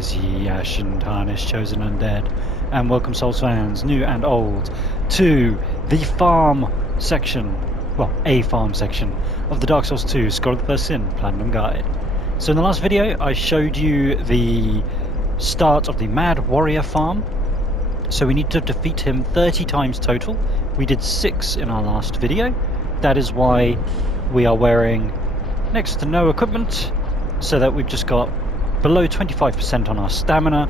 Praise ye Ashen Tarnished Chosen Undead, and welcome Souls fans, new and old, to the farm section, well, a farm section of the Dark Souls 2 Scholar of the First Sin Platinum Guide. So in the last video I showed you the start of the Mad Warrior farm. So we need to defeat him 30 times total. We did 6 in our last video. That is why we are wearing next to no equipment, so that we've just got below 25% on our stamina,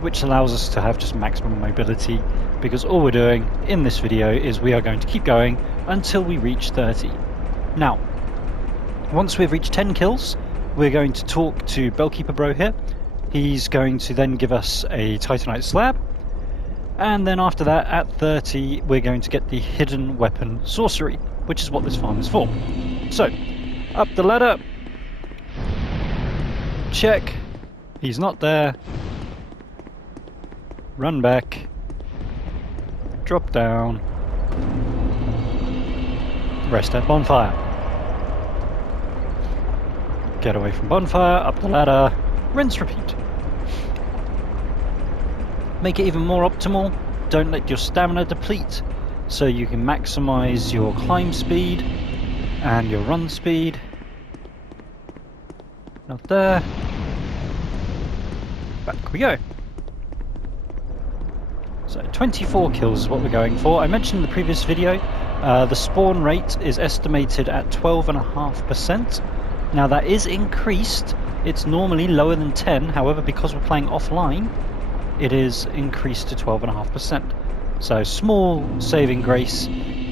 which allows us to have just maximum mobility, because all we're doing in this video is we are going to keep going until we reach 30. Now, once we've reached 10 kills, we're going to talk to Bellkeeper Bro here. He's going to then give us a Titanite slab, and then after that, at 30, we're going to get the Hidden Weapon Sorcery, which is what this farm is for. So, up the ladder. Check. He's not there. Run back. Drop down. Rest at bonfire. Get away from bonfire, up the ladder, rinse, repeat. Make it even more optimal. Don't let your stamina deplete, so you can maximize your climb speed and your run speed. Not there. Back we go. So 24 kills is what we're going for. I mentioned in the previous video, the spawn rate is estimated at 12.5%. Now that is increased. It's normally lower than 10. However, because we're playing offline, it is increased to 12.5%. So small saving grace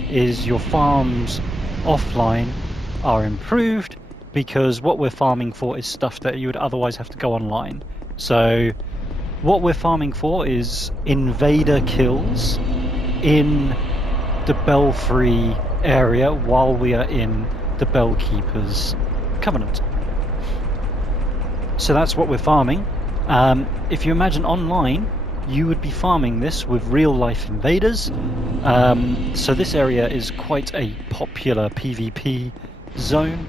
is your farms offline are improved, because what we're farming for is stuff that you would otherwise have to go online. So what we're farming for is invader kills in the Belfry area while we are in the Bellkeeper's Covenant. So that's what we're farming. If you imagine online, you would be farming this with real life invaders. So this area is quite a popular PvP zone.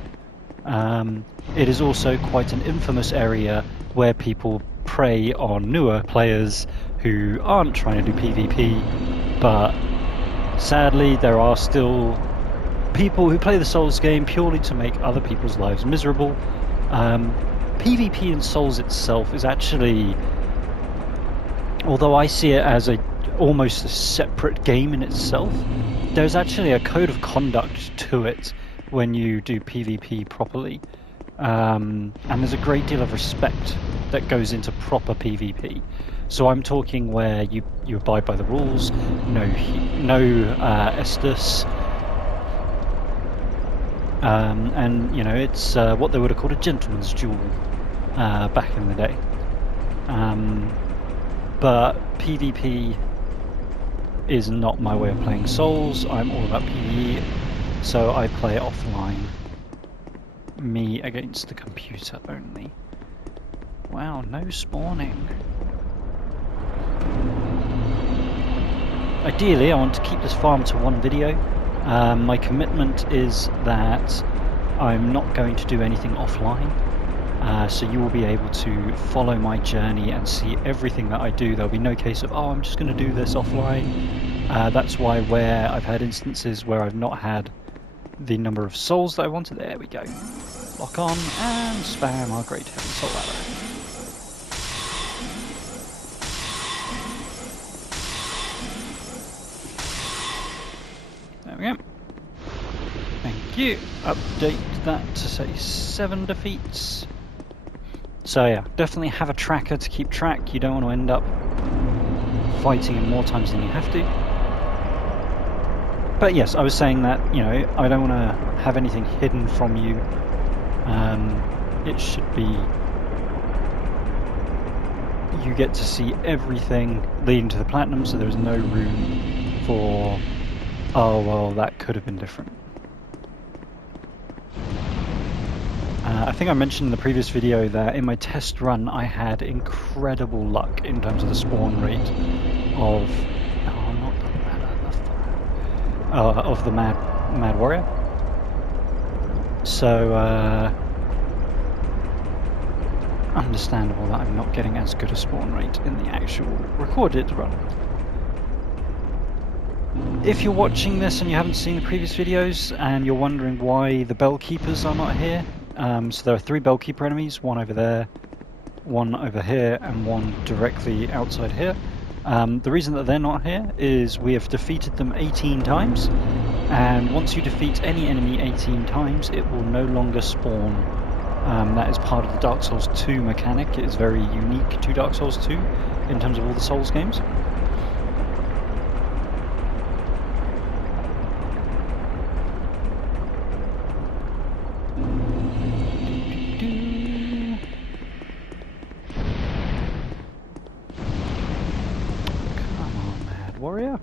It is also quite an infamous area where people prey on newer players who aren't trying to do PvP, but sadly there are still people who play the Souls game purely to make other people's lives miserable. PvP in Souls itself is actually, although I see it as almost a separate game in itself, there's actually a code of conduct to it when you do PvP properly, and there's a great deal of respect that goes into proper PvP. So I'm talking where you abide by the rules, no Estus, and you know, it's what they would have called a gentleman's duel back in the day. But PvP is not my way of playing Souls. I'm all about PvE, so I play it offline. Me against the computer only. Wow, no spawning. Ideally, I want to keep this farm to one video. My commitment is that I'm not going to do anything offline. So you will be able to follow my journey and see everything that I do. There'll be no case of, oh, I'm just going to do this offline. That's why where I've had instances where I've not had the number of souls that I wanted. There we go. Lock on and spam our Great Heaven Soul Ladder. There we go. Thank you. Update that to say 7 defeats. So yeah, definitely have a tracker to keep track. You don't want to end up fighting him more times than you have to. But yes, I was saying that, you know, I don't want to have anything hidden from you. It should be, you get to see everything leading to the platinum, so there's no room for, oh well, that could have been different. I think I mentioned in the previous video that in my test run I had incredible luck in terms of the spawn rate of, oh, not the ladder, of the Mad Warrior. So understandable that I'm not getting as good a spawn rate in the actual recorded run. If you're watching this and you haven't seen the previous videos and you're wondering why the bell keepers are not here, so there are 3 bell keeper enemies, one over there, one over here, and one directly outside here. The reason that they're not here is we have defeated them 18 times, and once you defeat any enemy 18 times, it will no longer spawn. That is part of the Dark Souls 2 mechanic. It is very unique to Dark Souls 2 in terms of all the Souls games. Come on, Mad Warrior.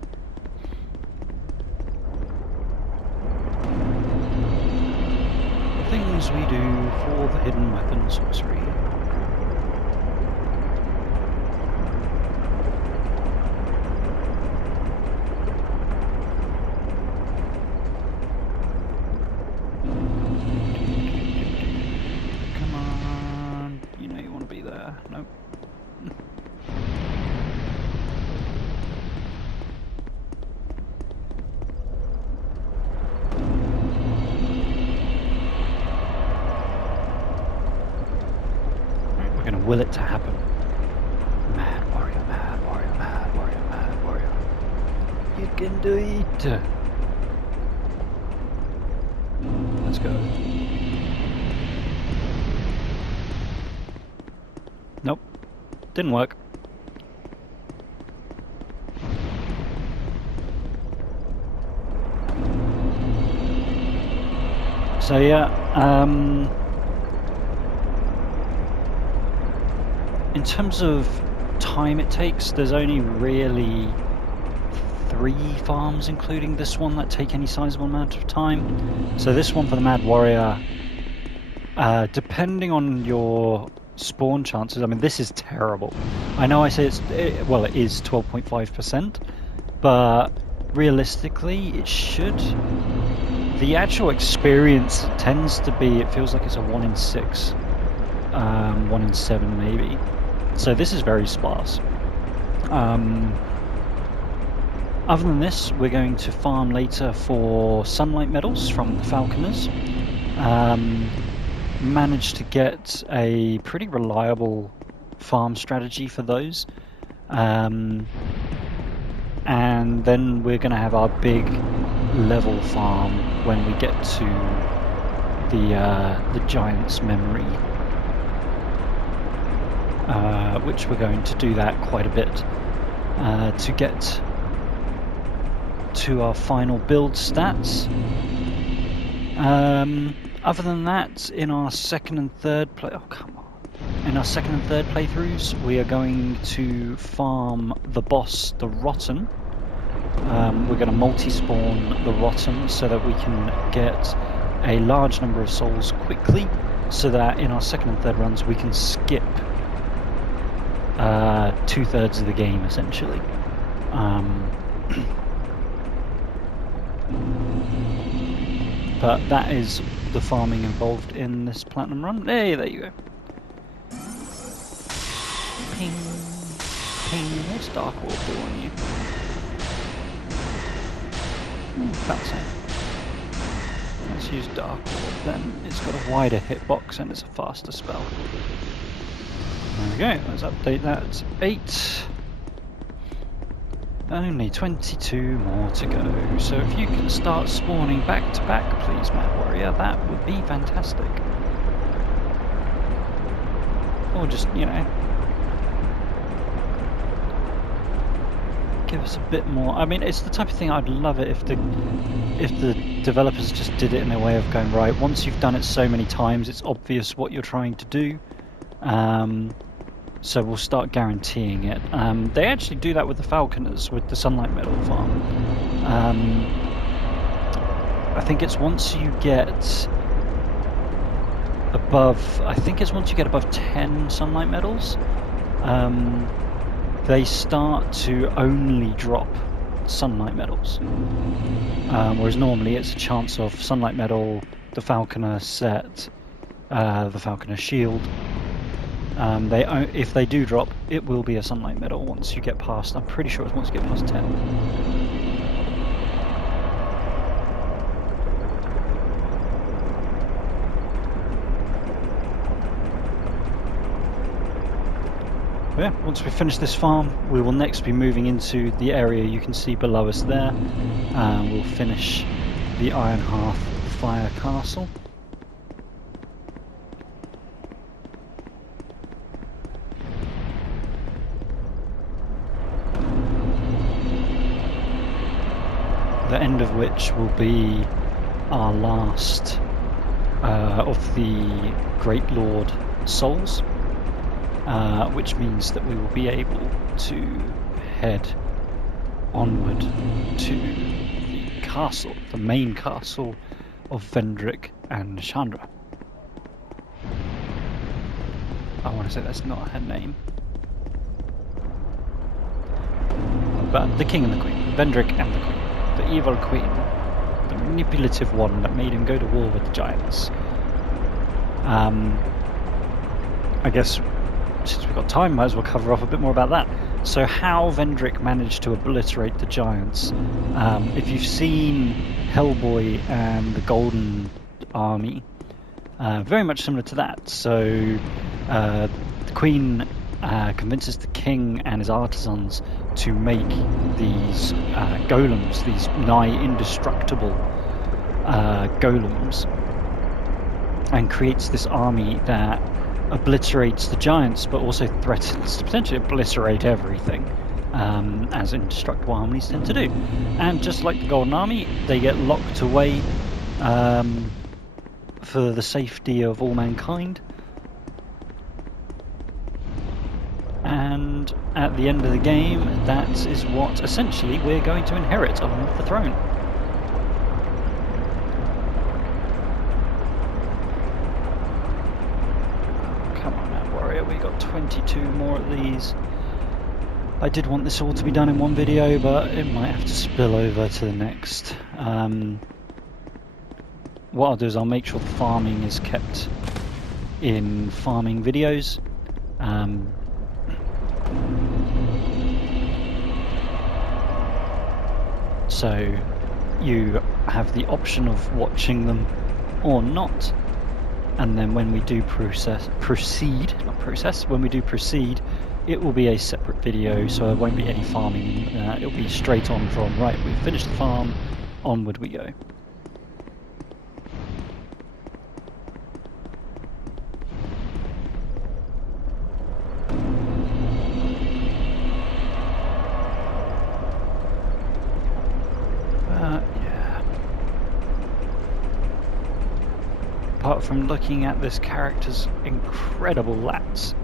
Things we do for the Hidden Weapon Sorcery. Come on, you know you want to be there. Nope. Will it to happen? Mad Warrior, Mad Warrior, Mad Warrior, Mad Warrior. You can do it. Let's go. Nope. Didn't work. So yeah, in terms of time it takes, there's only really 3 farms, including this one, that take any sizable amount of time. So this one for the Mad Warrior, depending on your spawn chances, I mean, this is terrible. I know I say it is 12.5%, but realistically it should. The actual experience tends to be, it feels like it's a 1 in 6, 1 in 7 maybe. So this is very sparse. Other than this, we're going to farm later for sunlight medals from the falconers. Managed to get a pretty reliable farm strategy for those. And then we're going to have our big level farm when we get to the Giant's Memory. Which we're going to do that quite a bit to get to our final build stats. Other than that, in our second and third playthroughs, we are going to farm the boss, the Rotten. We're going to multi-spawn the Rotten so that we can get a large number of souls quickly, so that in our second and third runs we can skip 2/3 of the game essentially. But that is the farming involved in this platinum run. Hey, there you go. Ping, ping. What's Dark Orb do on you? About the same. Let's use Dark Orb then. It's got a wider hitbox and it's a faster spell. There we go, let's update that to 8. Only 22 more to go. So if you can start spawning back to back, please, Mad Warrior, that would be fantastic. Or just, you know, give us a bit more. I mean, it's the type of thing I'd love it if the developers just did it in a way of going, right, once you've done it so many times, it's obvious what you're trying to do. So we'll start guaranteeing it. They actually do that with the falconers, with the sunlight medal farm. I think it's once you get above 10 sunlight medals, they start to only drop sunlight medals. Whereas normally it's a chance of sunlight medal, the falconer set, the falconer shield, If they do drop, it will be a sunlight medal once you get past. I'm pretty sure it's once you get past 10. Yeah, once we finish this farm, we will next be moving into the area you can see below us there. We'll finish the Iron Hearth Fire Castle. The end of which will be our last of the Great Lord souls. Which means that we will be able to head onward to the castle, the main castle of Vendrick and Chandra. I want to say that's not her name. But the king and the queen, Vendrick and the queen, the evil queen, the manipulative one that made him go to war with the giants. I guess since we've got time, might as well cover off a bit more about that. So how Vendrick managed to obliterate the giants. If you've seen Hellboy and the Golden Army, very much similar to that. So the Queen convinces the king and his artisans to make these golems, these nigh indestructible golems, and creates this army that obliterates the giants, but also threatens to potentially obliterate everything, as indestructible armies tend to do. And just like the Golden Army, they get locked away for the safety of all mankind. And at the end of the game, that is what essentially we're going to inherit along with the throne. Come on, Mad Warrior, we got 22 more of these. I did want this all to be done in one video, but it might have to spill over to the next. What I'll do is I'll make sure the farming is kept in farming videos. So you have the option of watching them or not, and then when we do proceed, it will be a separate video, so there won't be any farming. It'll be straight on from, right, we've finished the farm, onward we go. Yeah. Apart from looking at this character's incredible lats,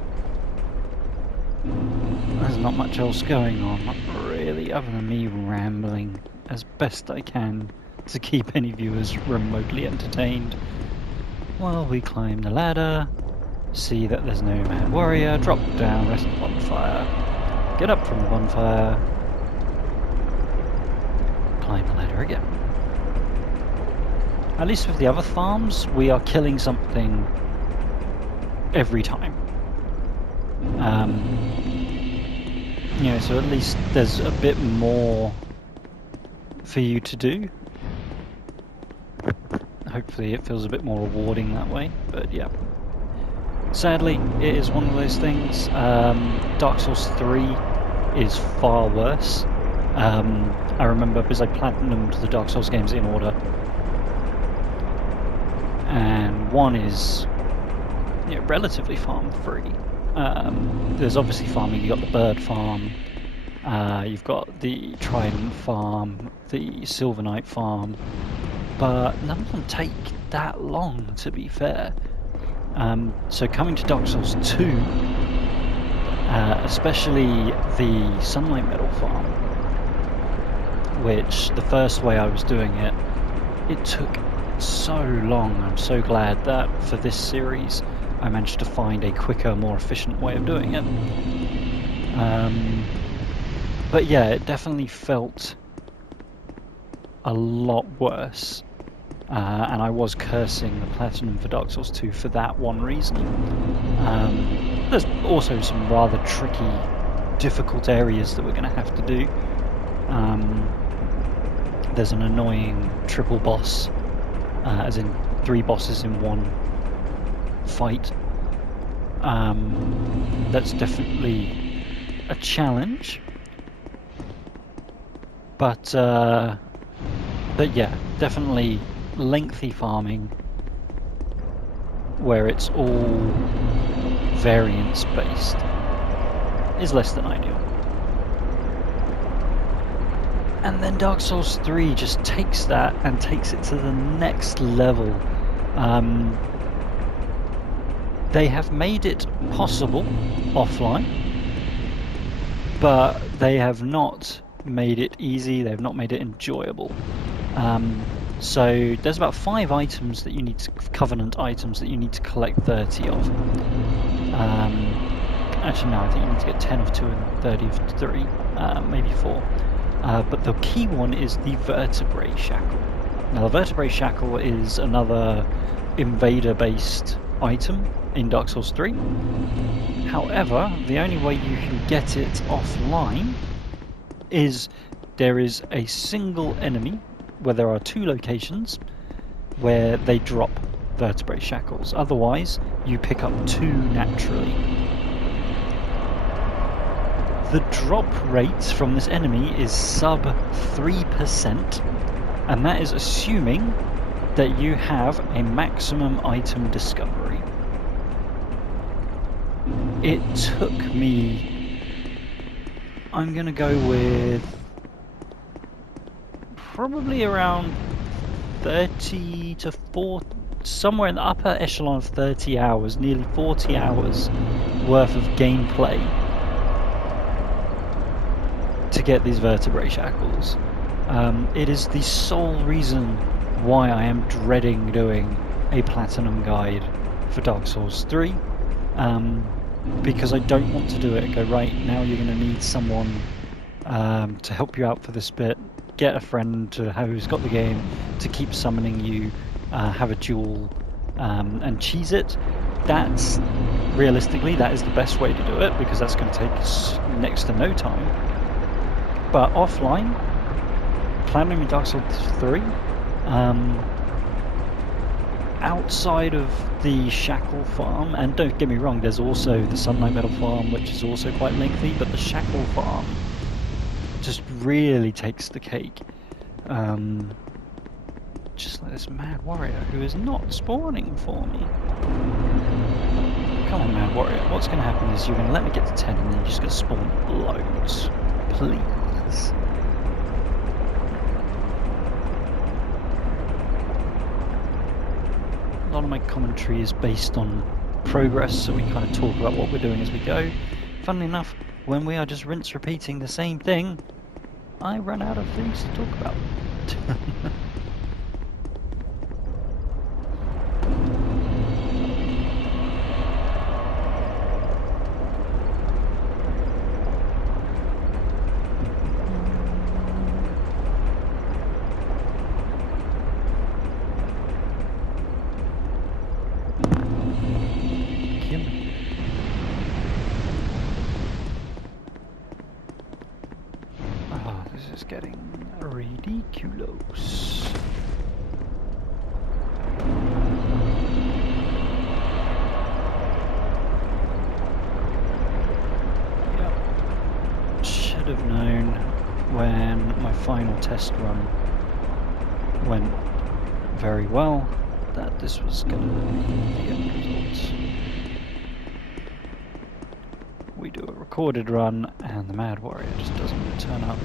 there's not much else going on, not really, other than me rambling as best I can to keep any viewers remotely entertained while we climb the ladder, see that there's no Mad Warrior, drop down, rest on the bonfire, get up from the bonfire, climb the ladder again. At least with the other farms, we are killing something every time. You know, so at least there's a bit more for you to do. Hopefully it feels a bit more rewarding that way, but yeah. Sadly, it is one of those things. Dark Souls 3 is far worse. I remember because I platinumed the Dark Souls games in order. And one is, you know, relatively farm-free. There's obviously farming. You've got the bird farm, you've got the trident farm, the silver knight farm, but none of them take that long, to be fair. So coming to Dark Souls 2, especially the sunlight metal farm, which the first way I was doing it, it took so long. I'm so glad that for this series I managed to find a quicker, more efficient way of doing it. But yeah, it definitely felt a lot worse and I was cursing the Platinum for Dark Souls 2 for that one reason. There's also some rather tricky, difficult areas that we're going to have to do. There's an annoying triple boss, as in 3 bosses in one fight. That's definitely a challenge. But yeah, definitely lengthy farming where it's all variance based is less than ideal. And then Dark Souls 3 just takes that and takes it to the next level. They have made it possible offline, but they have not made it easy, they've not made it enjoyable. So there's about 5 items that you need to, Covenant items that you need to collect 30 of. Actually no, I think you need to get 10 of 2 and 30 of 3, maybe 4. But the key one is the Vertebrae Shackle. Now the Vertebrae Shackle is another invader-based item in Dark Souls 3. However, the only way you can get it offline is there is a single enemy where there are 2 locations where they drop Vertebrae Shackles. Otherwise, you pick up 2 naturally. The drop rate from this enemy is sub 3%, and that is assuming that you have a maximum item discovery. It took me, I'm gonna go with probably around 30 to 40, somewhere in the upper echelon of 30 hours, nearly 40 hours worth of gameplay to get these Vertebrae Shackles. It is the sole reason why I am dreading doing a Platinum guide for Dark Souls 3, because I don't want to do it and go, right, now you're going to need someone to help you out for this bit, get a friend who's got the game to keep summoning you, have a duel, and cheese it. That's, realistically, that is the best way to do it, because that's going to take next to no time. But offline, Platinum in Dark Souls 3, outside of the Shackle farm, and don't get me wrong, there's also the Sunlight Metal farm, which is also quite lengthy, but the Shackle farm just really takes the cake. Just like this Mad Warrior, who is not spawning for me. Come on, Mad Warrior, what's going to happen is you're going to let me get to 10 and then you're just going to spawn loads. Please. A lot of my commentary is based on progress, so we kind of talk about what we're doing as we go. Funnily enough, when we are just rinse repeating the same thing, I run out of things to talk about. Is getting ridiculous. Yep. Should have known when my final test run went very well that this was going to be the end result. We do a recorded run and the Mad Warrior just doesn't turn up.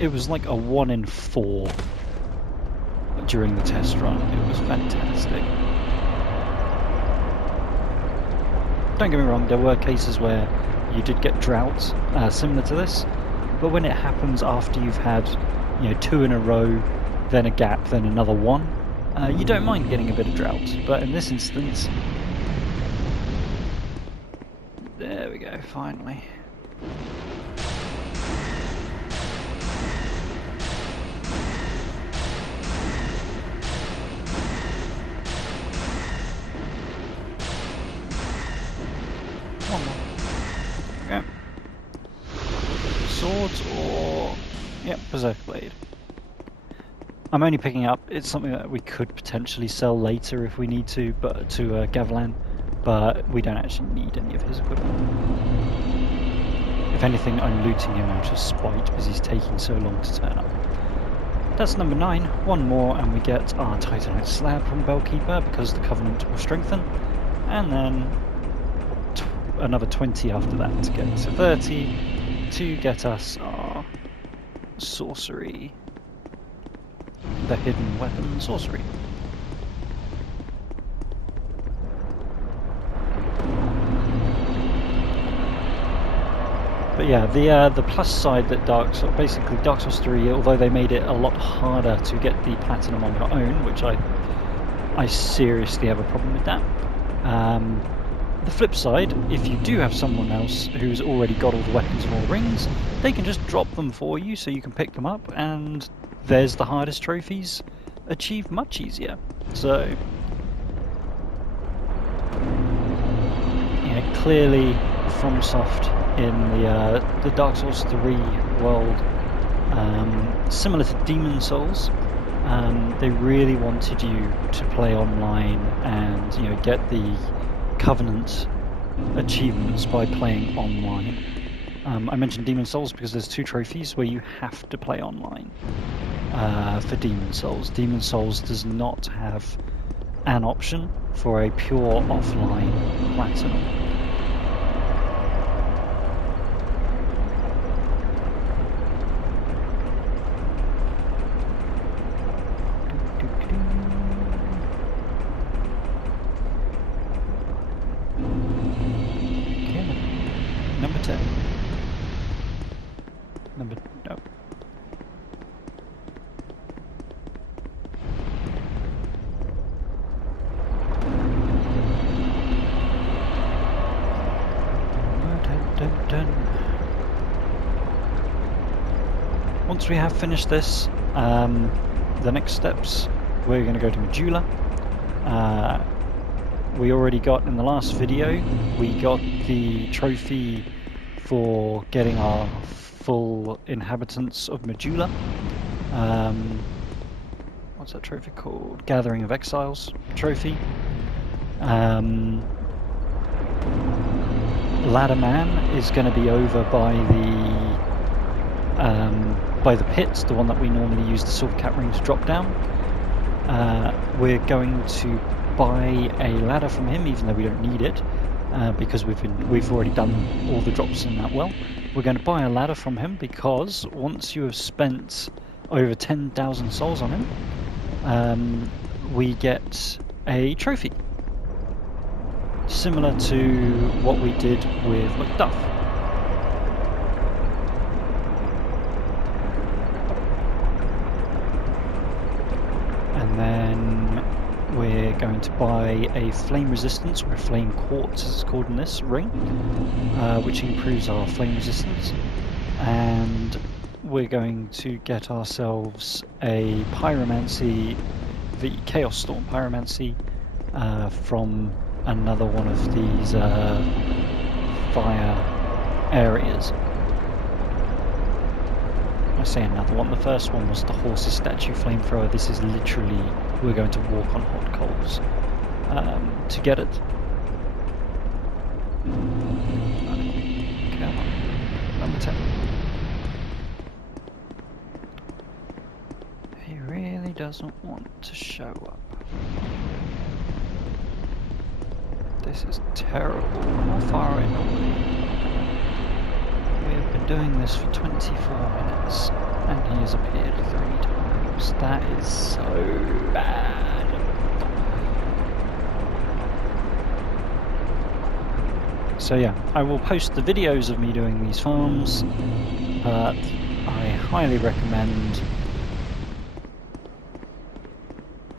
It was like a 1 in 4 during the test run. It was fantastic. Don't get me wrong, there were cases where you did get drought similar to this, but when it happens after you've had 2 in a row, then a gap, then another 1, you don't mind getting a bit of drought. But in this instance, there we go, finally. Berserk Blade. I'm only picking up, it's something that we could potentially sell later if we need to, but to Gavlan, but we don't actually need any of his equipment. If anything, I'm looting him out of spite because he's taking so long to turn up. That's number 9. One more and we get our Titanite slab from Bellkeeper because the Covenant will strengthen. And then another 20 after that to get to 30 to get us our sorcery. The Hidden Weapon Sorcery. But yeah, the plus side that Dark Souls 3, although they made it a lot harder to get the platinum on your own, which I seriously have a problem with that. The flip side, if you do have someone else who's already got all the weapons and all the rings, they can just drop them for you so you can pick them up, and there's the hardest trophies achieved much easier. So yeah, clearly FromSoft in the Dark Souls 3 world, similar to Demon Souls, they really wanted you to play online and get the Covenant achievements by playing online. I mentioned Demon Souls because there's 2 trophies where you have to play online for Demon Souls. Demon Souls does not have an option for a pure offline platinum. Number 10. No. Once we have finished this, the next steps, we're going to go to Majula. We already got, in the last video, we got the trophy for getting our full inhabitants of Majula. What's that trophy called? Gathering of Exiles trophy. Ladder Man is going to be over by the pits, the one that we normally use the silver cap ring to drop down. We're going to buy a ladder from him, even though we don't need it, because we've already done all the drops in that well. We're going to buy a ladder from him because once you have spent over 10,000 souls on him, we get a trophy, similar to what we did with Macduff. And then we're going to buy a flame resistance, or a flame quartz as it's called in this ring, which improves our flame resistance. And we're going to get ourselves a pyromancy, the Chaos Storm pyromancy, from another one of these fire areas. I say another one. The first one was the horse's statue flamethrower. This is literally, we're going to walk on hot coals to get it. Come on. Number 10. He really doesn't want to show up. This is terrible. How far are we normally? We've been doing this for 24 minutes and he has appeared 3 times. That is so bad. So yeah, I will post the videos of me doing these farms, but I highly recommend,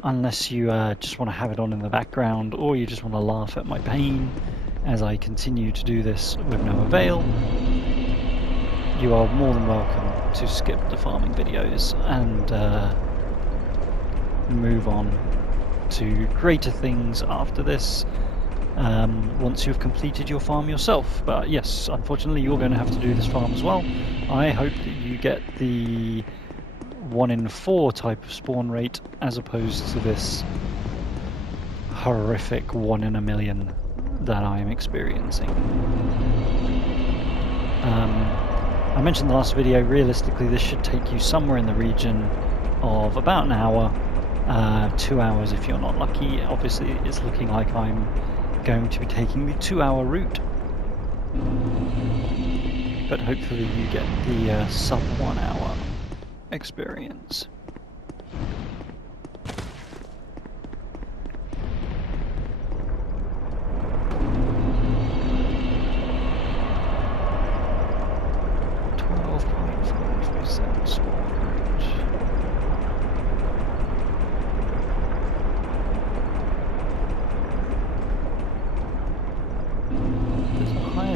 unless you just want to have it on in the background, or you just want to laugh at my pain as I continue to do this with no avail, you are more than welcome to skip the farming videos and move on to greater things after this. once you've completed your farm yourself. But yes, unfortunately you're going to have to do this farm as well. I hope that you get the 1 in 4 type of spawn rate as opposed to this horrific 1 in a million that I am experiencing. I mentioned in the last video, realistically this should take you somewhere in the region of about an hour, 2 hours if you're not lucky. Obviously it's looking like I'm going to be taking the 2-hour route, but hopefully you get the sub 1 hour experience.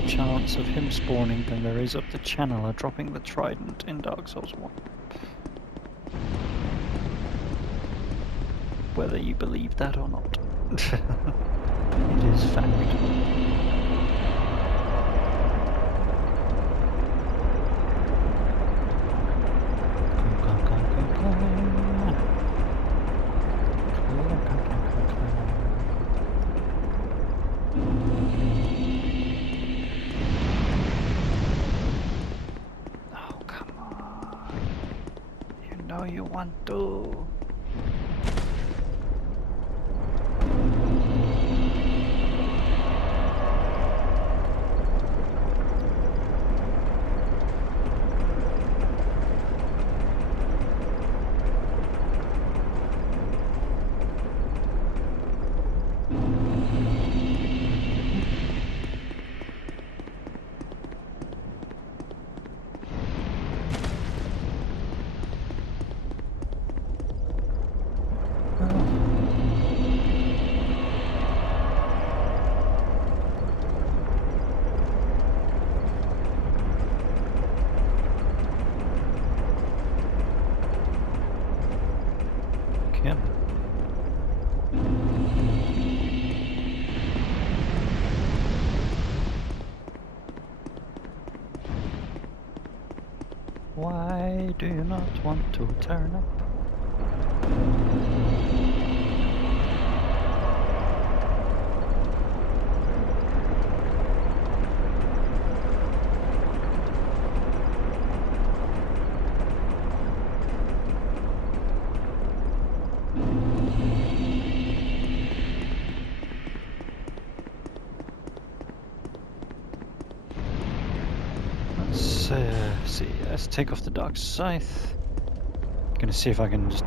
Chance of him spawning than there is of the channeler dropping the trident in Dark Souls 1. Whether you believe that or not. It is fact. You want to. Why do you not want to turn up? See, let's take off the Dark Scythe. Gonna see if I can just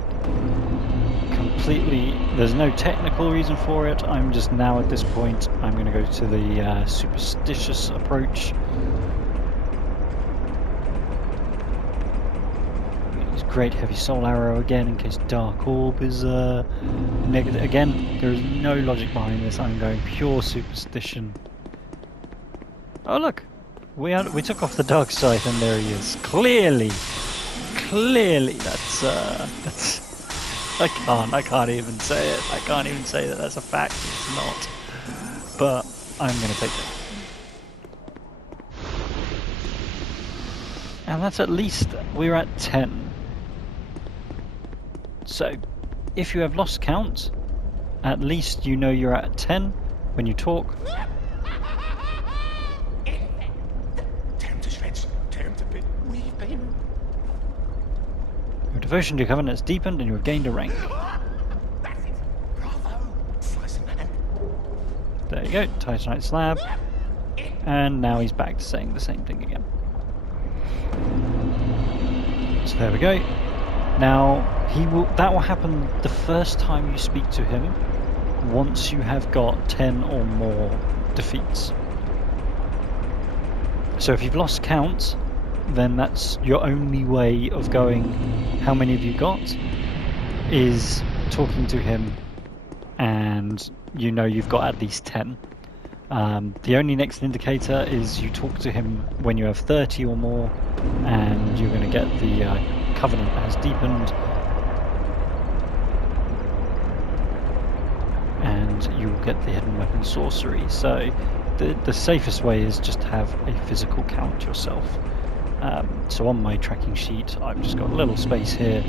completely... There's no technical reason for it, I'm just now at this point, I'm gonna go to the superstitious approach. Use Great Heavy Soul Arrow again in case Dark Orb is negative. Again, there is no logic behind this, I'm going pure superstition. Oh look! We took off the Dark Scythe and there he is. Clearly, that's I can't even say it. I can't even say that that's a fact. It's not. But I'm gonna take it. And that's at least, we're at 10. So, if you have lost count, at least you know you're at 10 when you talk. Your devotion to your covenant has deepened and you have gained a rank. There you go, Titanite slab. And now he's back to saying the same thing again. So there we go. Now that will happen the first time you speak to him, once you have got 10 or more defeats. So if you've lost count, then that's your only way of going how many have you got, is talking to him and you know you've got at least 10. The only next indicator is you talk to him when you have 30 or more and you're going to get the covenant has deepened and you will get the Hidden Weapon Sorcery. So the safest way is just to have a physical count yourself. So on my tracking sheet, I've just got a little space here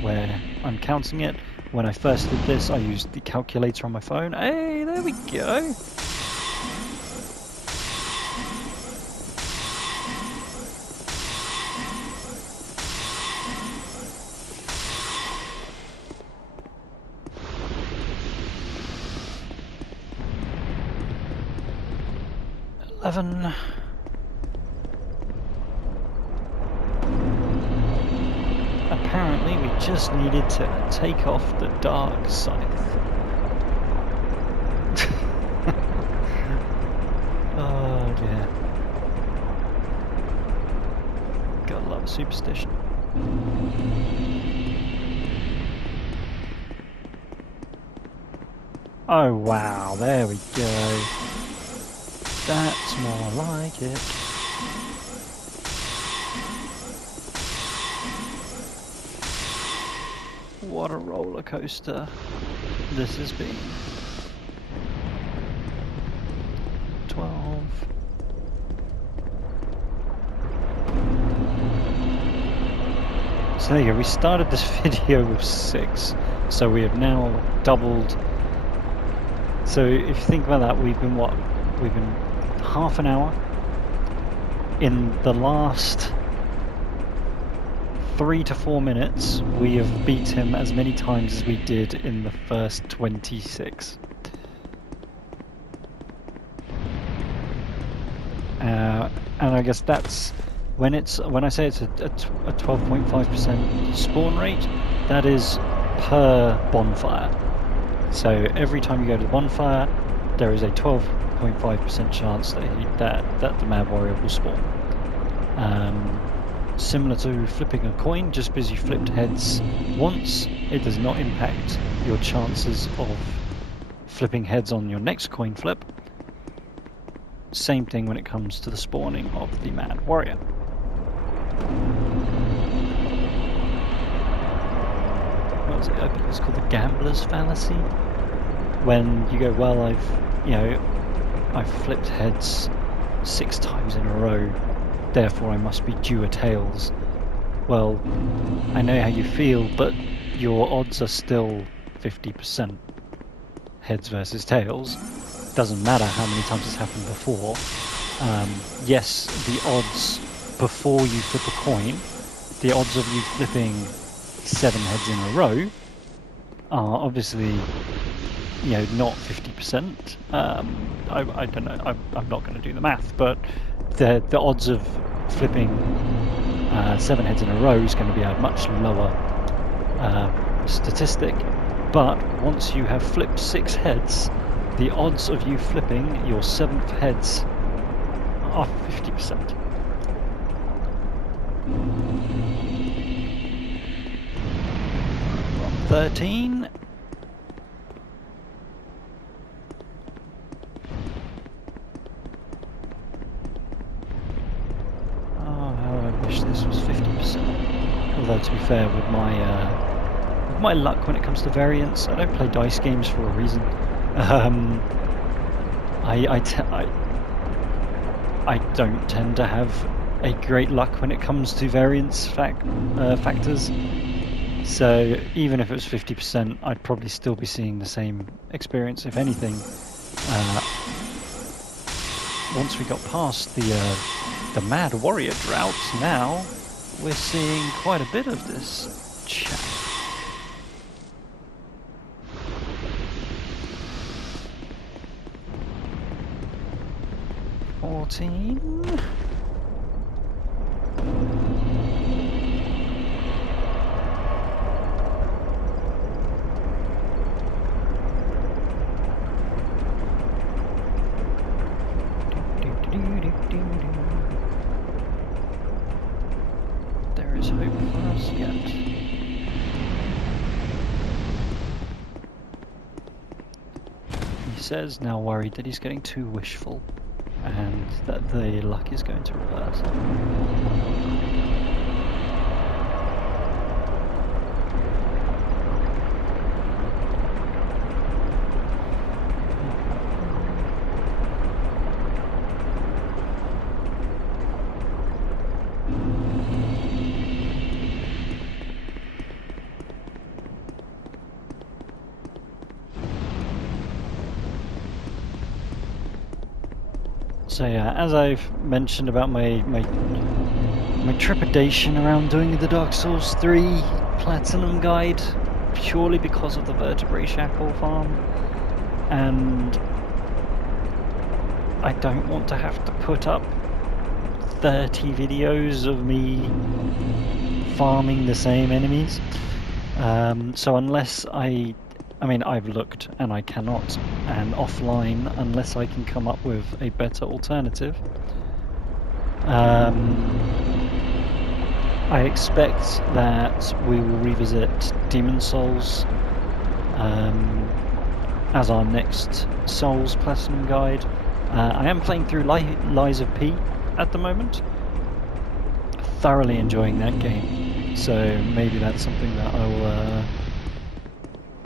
where I'm counting it. When I first did this, I used the calculator on my phone. Hey, there we go. Apparently we just needed to take off the dark scythe. Oh dear. Gotta love a superstition. Oh wow, there we go. That's more like it. What a roller coaster this has been. 12. So there you go, we started this video with 6, so we have now doubled. So if you think about that, we've been half an hour. In the last 3 to 4 minutes, we have beat him as many times as we did in the first 26. And I guess that's when I say it's a 12.5% spawn rate, that is per bonfire. So every time you go to the bonfire, there is a 12.5% chance that the Mad Warrior will spawn. Similar to flipping a coin, just because you flipped heads once, it does not impact your chances of flipping heads on your next coin flip. Same thing when it comes to the spawning of the Mad Warrior. What was it? I think it's called the Gambler's Fallacy. When you go, well, I've flipped heads 6 times in a row, therefore I must be due a tails. Well, I know how you feel, but your odds are still 50% heads versus tails. Doesn't matter how many times it's happened before. Yes, the odds before you flip a coin, the odds of you flipping 7 heads in a row are obviously, not 50%. I don't know. I'm not going to do the math, but the odds of flipping 7 heads in a row is going to be a much lower statistic. But once you have flipped 6 heads, the odds of you flipping your 7th heads are 50%. From 13. This was 50%. Although to be fair, with my luck when it comes to variance, I don't play dice games for a reason. I don't tend to have a great luck when it comes to variance factors. So even if it was 50%, I'd probably still be seeing the same experience. If anything, once we got past the Mad Warrior drought, now we're seeing quite a bit of this chat. There is hope for us yet. He says, now worried that he's getting too wishful and that the luck is going to reverse. So yeah, as I've mentioned about my trepidation around doing the Dark Souls 3 Platinum Guide, purely because of the vertebrae shackle farm, and I don't want to have to put up 30 videos of me farming the same enemies. So unless I mean, I've looked and I cannot, and offline, unless I can come up with a better alternative. I expect that we will revisit Demon Souls as our next Souls Platinum Guide. I am playing through Lies of P at the moment. Thoroughly enjoying that game, so maybe that's something that I'll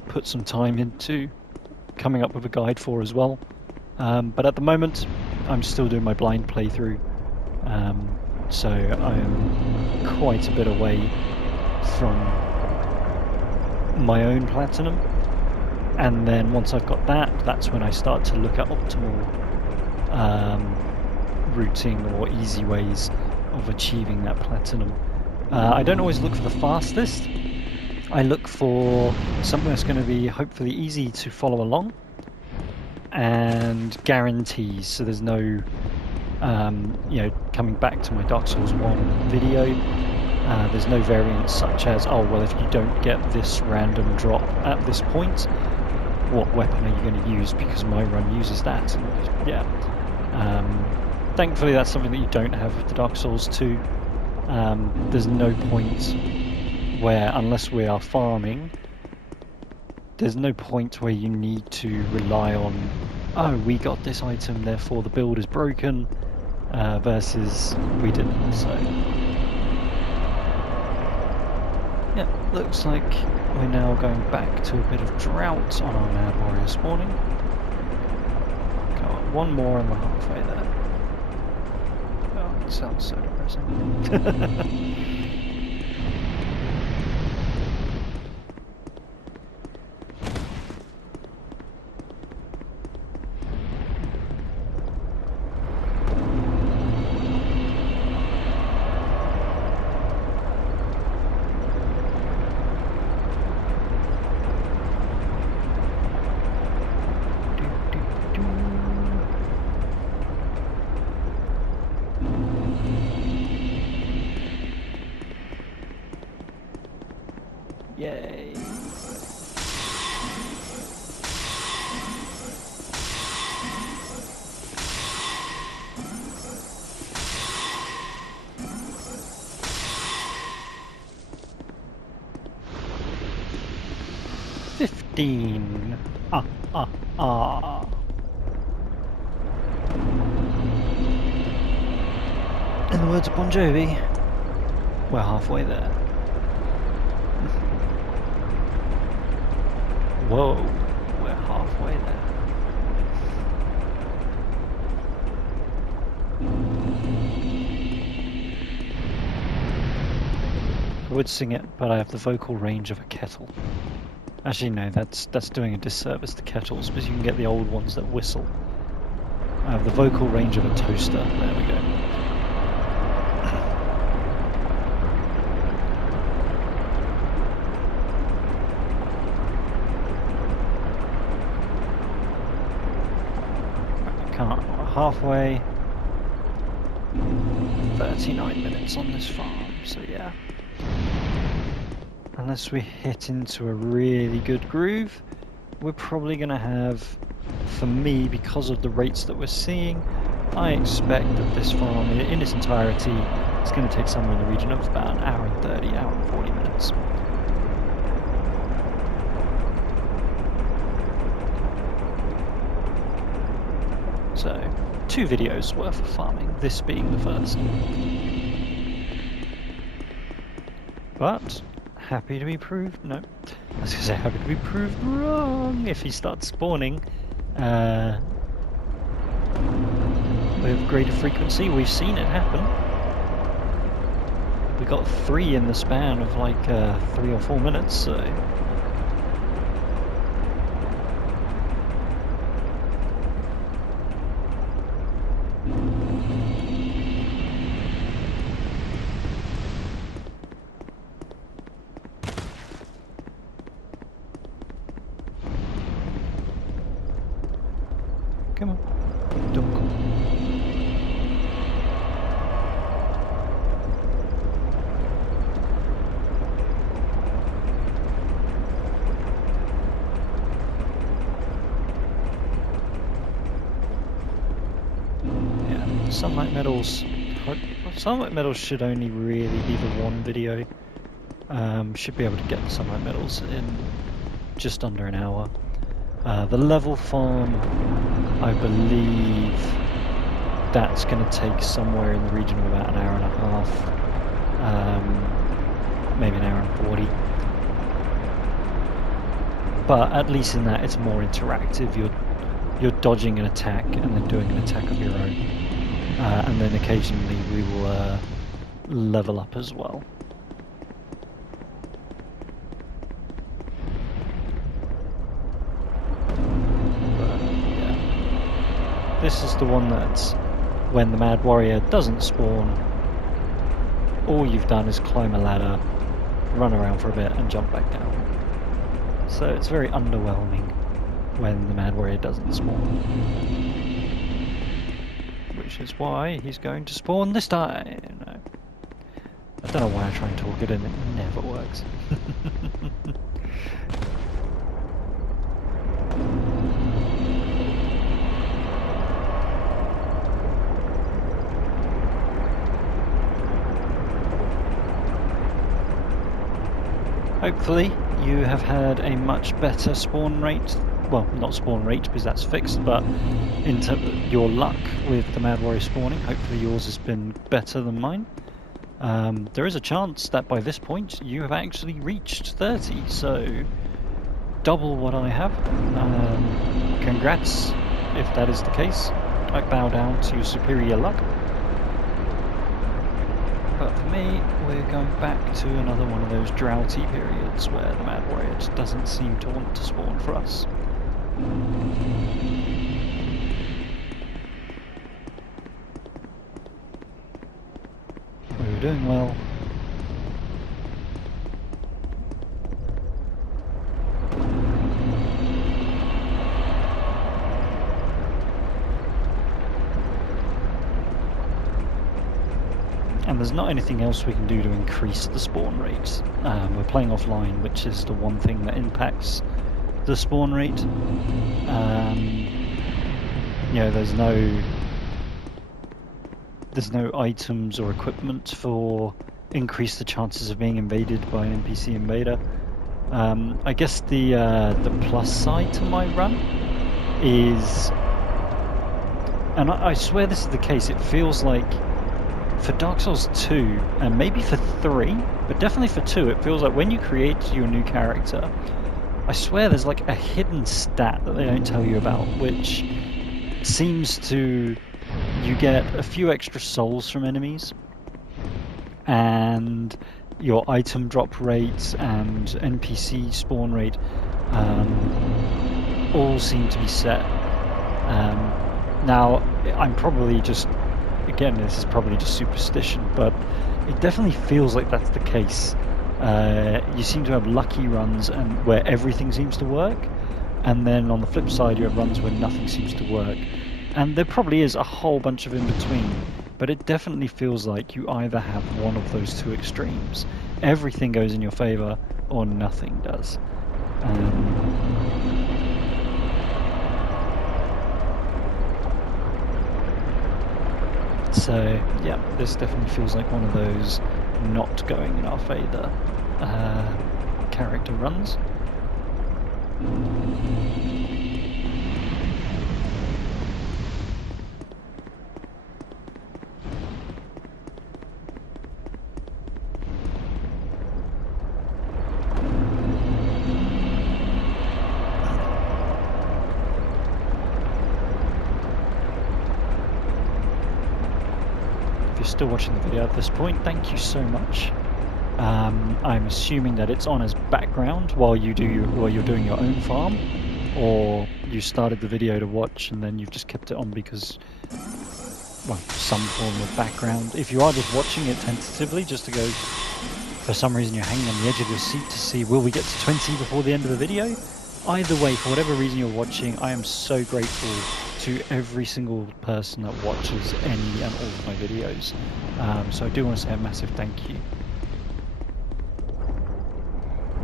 put some time into coming up with a guide for as well. But at the moment, I'm still doing my blind playthrough, so I'm quite a bit away from my own platinum. And then once I've got that, that's when I start to look at optimal routing or easy ways of achieving that platinum. I don't always look for the fastest. I look for something that's going to be hopefully easy to follow along and guarantees, so there's no coming back to my Dark Souls 1 video, there's no variance such as, oh well, if you don't get this random drop at this point, what weapon are you going to use, because my run uses that. And yeah, thankfully that's something that you don't have with the Dark Souls 2. There's no point where, unless we are farming, there's no point where you need to rely on, oh, we got this item, therefore the build is broken, versus we didn't. So yeah, looks like we're now going back to a bit of drought on our Mad Warrior spawning. Come on, one more and we're halfway there. Oh, it sounds so depressing. 15. In the words of Bon Jovi, we're halfway there. Whoa, we're halfway there. I would sing it, but I have the vocal range of a kettle. Actually, no, that's doing a disservice to kettles, because you can get the old ones that whistle. I have the vocal range of a toaster. There we go. Halfway. 39 minutes on this farm, so yeah. Unless we hit into a really good groove, we're probably going to have, for me, because of the rates that we're seeing, I expect that this farm in its entirety is going to take somewhere in the region of about an hour and 30, hour and 40 minutes. So, 2 videos worth of farming, this being the first. But happy to be proved, no, I was going to say happy to be proved wrong if he starts spawning with greater frequency. We've seen it happen. We got 3 in the span of like 3 or 4 minutes, so Come on. Don't go. Yeah, sunlight medals. Sunlight medals should only really be the one video. Should be able to get the sunlight medals in just under an hour. The level farm, I believe that's going to take somewhere in the region of about an hour and a half, maybe an hour and 40. But at least in that it's more interactive. You're dodging an attack and then doing an attack of your own, and then occasionally we will level up as well. This is the one that's when the Mad Warrior doesn't spawn, all you've done is climb a ladder, run around for a bit and jump back down. So it's very underwhelming when the Mad Warrior doesn't spawn. Which is why he's going to spawn this time. No. I don't know why I try and talk it in, it never works. Hopefully you have had a much better spawn rate, well not spawn rate because that's fixed, but into your luck with the Mad Warrior spawning. Hopefully yours has been better than mine. There is a chance that by this point you have actually reached 30, so double what I have. Congrats if that is the case. I bow down to superior luck. But for me, we're going back to another one of those droughty periods where the Mad Warrior just doesn't seem to want to spawn for us. We were doing well. And there's not anything else we can do to increase the spawn rate. We're playing offline, which is the one thing that impacts the spawn rate. You know, there's no items or equipment for increase the chances of being invaded by an NPC invader. I guess the plus side to my run is, and I swear this is the case, it feels like for Dark Souls 2, and maybe for 3, but definitely for 2, it feels like when you create your new character, I swear there's like a hidden stat that they don't tell you about, which seems to, you get a few extra souls from enemies, and your item drop rate and NPC spawn rate all seem to be set. Now, I'm probably just, again, this is probably just superstition, but it definitely feels like that's the case. You seem to have lucky runs and where everything seems to work, and then on the flip side you have runs where nothing seems to work. And there probably is a whole bunch of in between, but it definitely feels like you either have one of those two extremes. Everything goes in your favor, or nothing does. So yeah, this definitely feels like one of those not going in our favour character runs. Still watching the video at this point, thank you so much. I'm assuming that it's on as background while you're doing your own farm, or you started the video to watch and then you've just kept it on because, well, some form of background. If you are just watching it tentatively, just to go, for some reason you're hanging on the edge of your seat to see will we get to 20 before the end of the video. Either way, for whatever reason you're watching, I am so grateful to every single person that watches any and all of my videos. So I do want to say a massive thank you.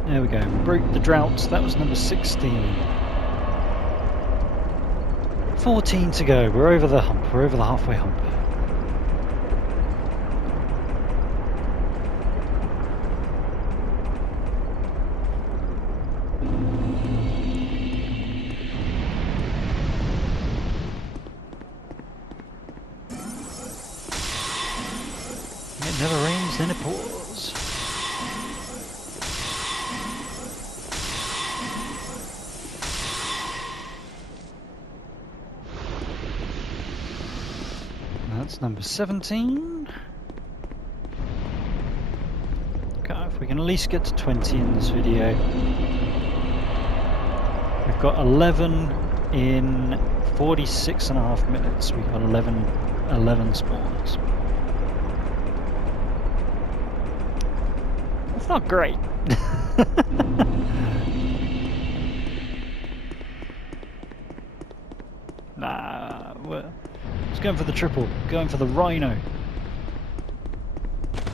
There we go. Broke the drought. That was number 16. 14 to go. We're over the hump. We're over the halfway hump. It never rains, then it pours. That's number 17. Okay, if we can at least get to 20 in this video. We've got 11 in 46.5 minutes. We've got 11 spawns. That's not great. Nah, we're just going for the triple, going for the rhino.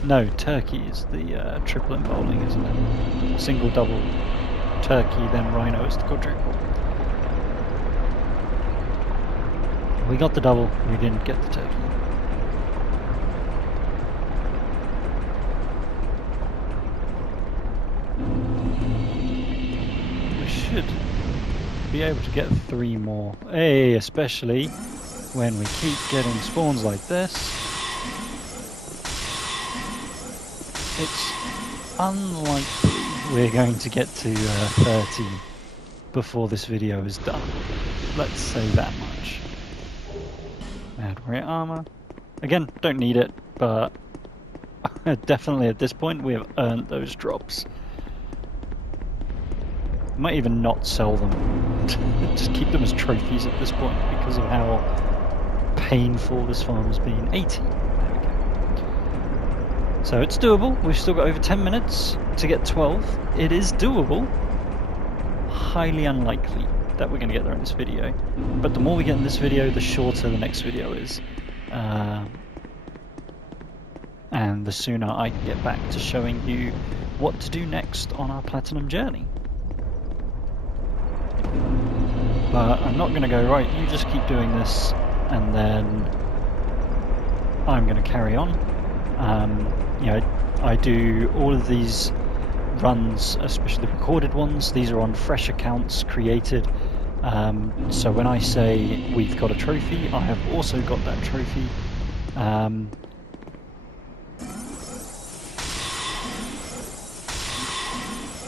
No, turkey is the triple in bowling, isn't it? Single, double, turkey, then rhino is the quadruple. We got the double, we didn't get the turkey. We should be able to get 3 more. Hey, especially when we keep getting spawns like this. It's unlikely we're going to get to 30 before this video is done. Let's say that much. Mad Warrior armor. Again, don't need it, but definitely at this point we have earned those drops. Might even not sell them. Just keep them as trophies at this point because of how painful this farm has been. 80. There we go. So it's doable. We've still got over 10 minutes to get 12. It is doable. Highly unlikely that we're going to get there in this video. But the more we get in this video, the shorter the next video is. And the sooner I can get back to showing you what to do next on our platinum journey. But I'm not going to go, right, you just keep doing this, and then I'm going to carry on. You know, I do all of these runs, especially the recorded ones. These are on fresh accounts created. So when I say we've got a trophy, I have also got that trophy.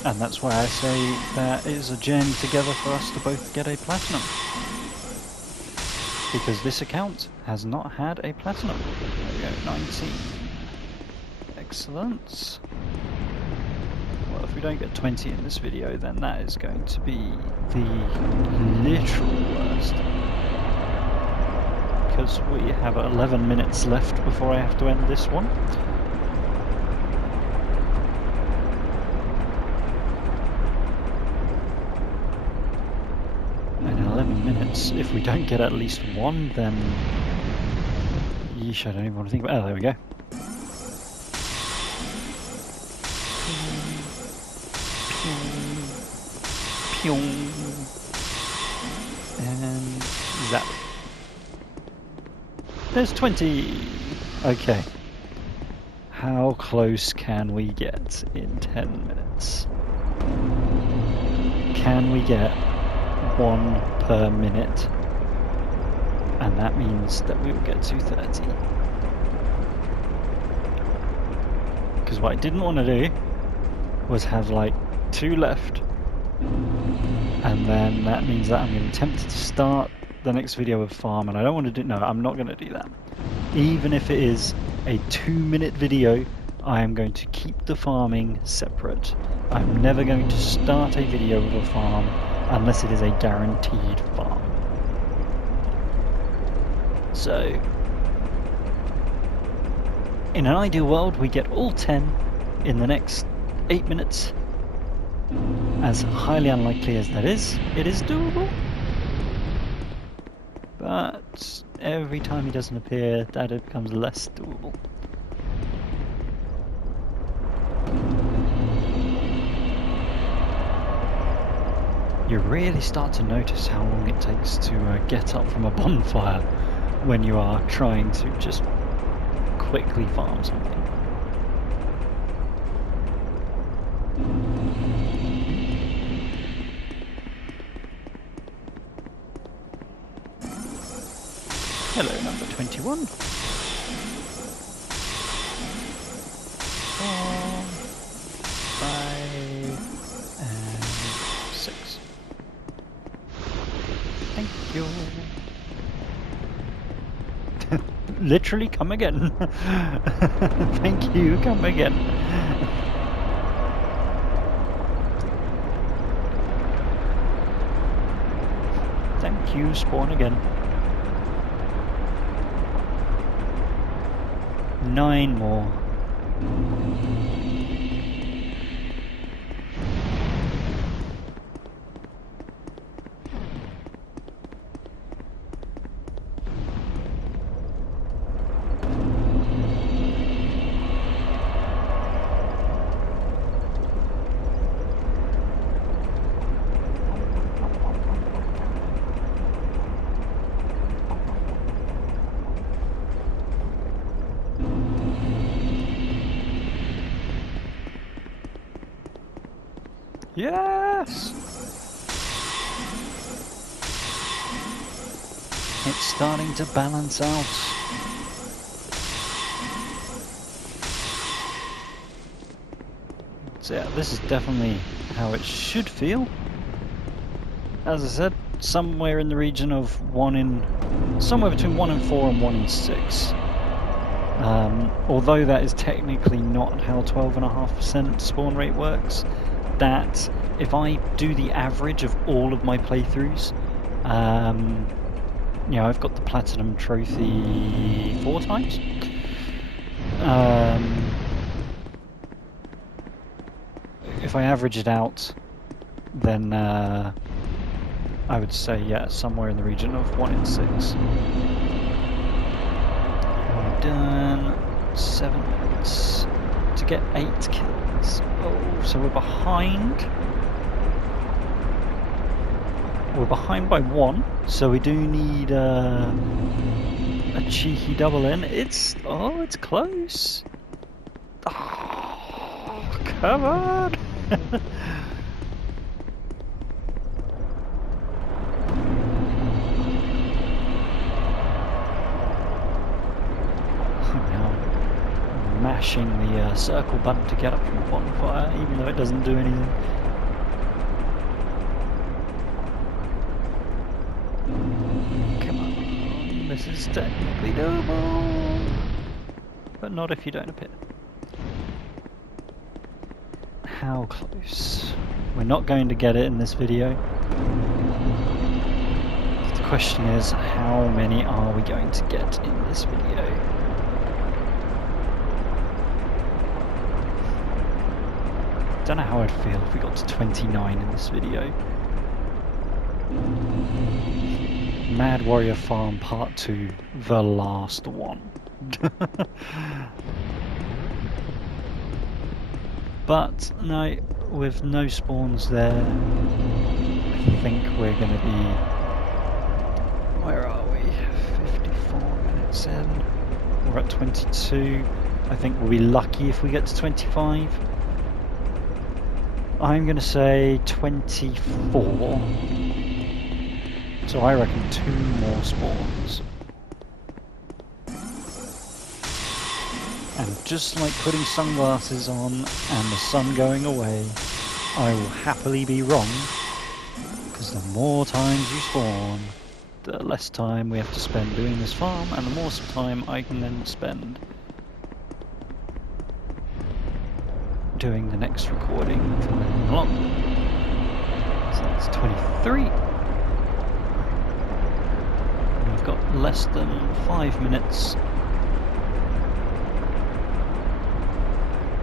And that's why I say that is a journey together for us to both get a platinum. Because this account has not had a platinum. There we go, 19. Excellent. Well, if we don't get 20 in this video, then that is going to be the literal worst. Because we have 11 minutes left before I have to end this one. Minutes. If we don't get at least one, then yeesh, I don't even want to think about. Oh, there we go. And zap. There's 20. Okay. How close can we get in 10 minutes? Can we get 1 per minute? And that means that we will get to 30. Because what I didn't want to do was have like 2 left, and then that means that I'm going to be tempted to start the next video with farm, and I don't want to do. No, I'm not going to do that. Even if it is a 2-minute video, I am going to keep the farming separate. I'm never going to start a video with a farm unless it is a guaranteed farm. So, in an ideal world, we get all 10 in the next 8 minutes. As highly unlikely as that is, it is doable. But every time he doesn't appear, that it becomes less doable. You really start to notice how long it takes to get up from a bonfire when you are trying to just quickly farm something. Hello, number 21. 4, 5, and 6. Thank you. Literally, come again. Thank you, come again. Thank you, spawn again. 9 more. Yes! It's starting to balance out. So yeah, this is definitely how it should feel. As I said, somewhere in the region of somewhere between 1 in 4 and 1 in 6. Although that is technically not how 12.5% spawn rate works. That if I do the average of all of my playthroughs, you know, I've got the platinum trophy 4 times. If I average it out, then I would say, yeah, somewhere in the region of 1 in 6. We've done 7 minutes to get 8 kills. Oh, so we're behind. We're behind by 1, so we do need a cheeky double in. It's close. Oh, come on. Mashing the circle button to get up from the bonfire, even though it doesn't do anything. Come on, this is technically doable, but not if you don't appear. How close? We're not going to get it in this video. The question is, how many are we going to get in this video? Don't know how I'd feel if we got to 29 in this video. Mad Warrior Farm Part 2, the last one. But no, with no spawns there, I think we're going to be... Where are we? 54 minutes in. We're at 22. I think we'll be lucky if we get to 25. I'm going to say 24. So I reckon 2 more spawns. And just like putting sunglasses on and the sun going away, I will happily be wrong, because the more times you spawn, the less time we have to spend doing this farm, and the more time I can then spend doing the next recording following along. So that's 23. We've got less than 5 minutes.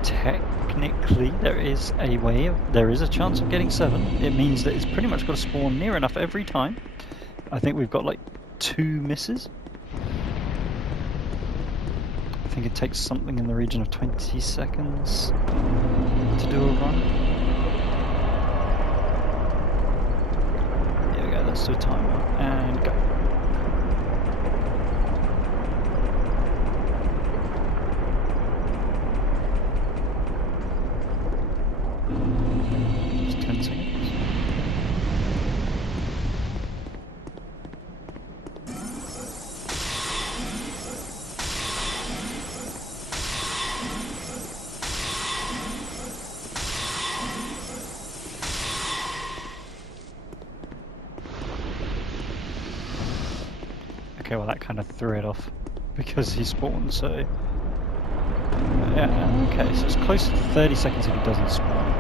Technically, there is a chance of getting 7. It means that it's pretty much got to spawn near enough every time. I think we've got like 2 misses. I think it takes something in the region of 20 seconds to do a run. Here we go, let's do a timer and go. Just 10 seconds. Okay, well that kind of threw it off because he spawned, so... yeah, okay, so it's close to 30 seconds if he doesn't spawn.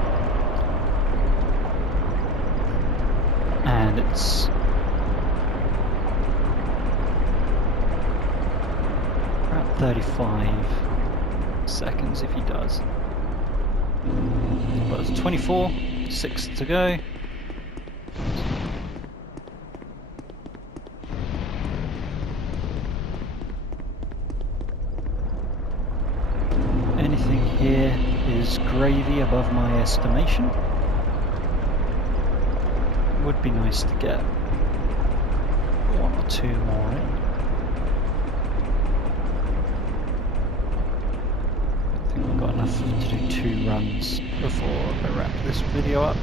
And it's... about 35 seconds if he does. Well, it's 24, 6 to go. Anything here is gravy above my estimation. Would be nice to get 1 or 2 more in. I think we've got enough to do 2 runs before I wrap this video up.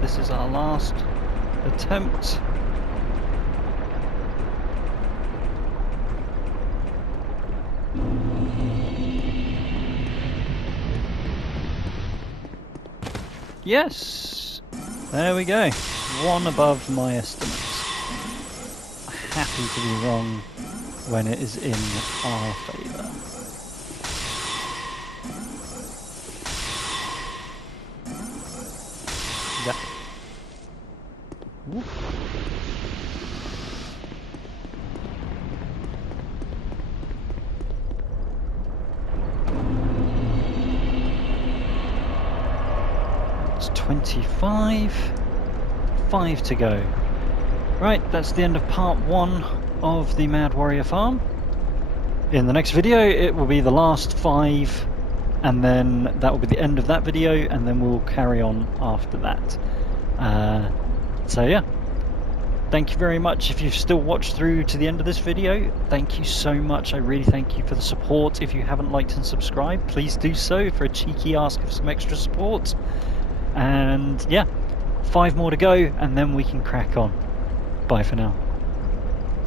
This is our last attempt. Yes! There we go. 1 above my estimates. Happy to be wrong when it is in our favour. Yeah. Whoop. It's 25. 5 to go. Right, that's the end of part 1 of the Mad Warrior farm. In the next video it will be the last 5, and then that will be the end of that video, and then we'll carry on after that. So yeah, thank you very much. If you've still watched through to the end of this video, thank you so much. I really thank you for the support. If you haven't liked and subscribed, please do so for a cheeky ask of some extra support. And yeah, 5 more to go, and then we can crack on. Bye for now.